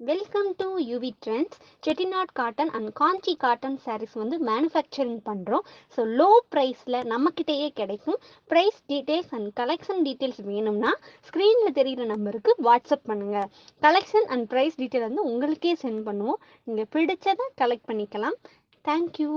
Welcome to UV Trendz. Chettinad Cotten and Kanchi Cotton sarees வந்து manufacturing பண்ணுறோம். So low ப்ரைஸில் நம்மக்கிட்டேயே கிடைக்கும். Price details and collection details வேணும்னா ஸ்க்ரீனில் தெரிகிற நம்பருக்கு வாட்ஸ்அப் பண்ணுங்கள். கலெக்ஷன் அண்ட் ப்ரைஸ் டீட்டெயில் வந்து உங்களுக்கே சென்ட் பண்ணுவோம். நீங்கள் பிடிச்சதை கலெக்ட் பண்ணிக்கலாம். தேங்க்யூ.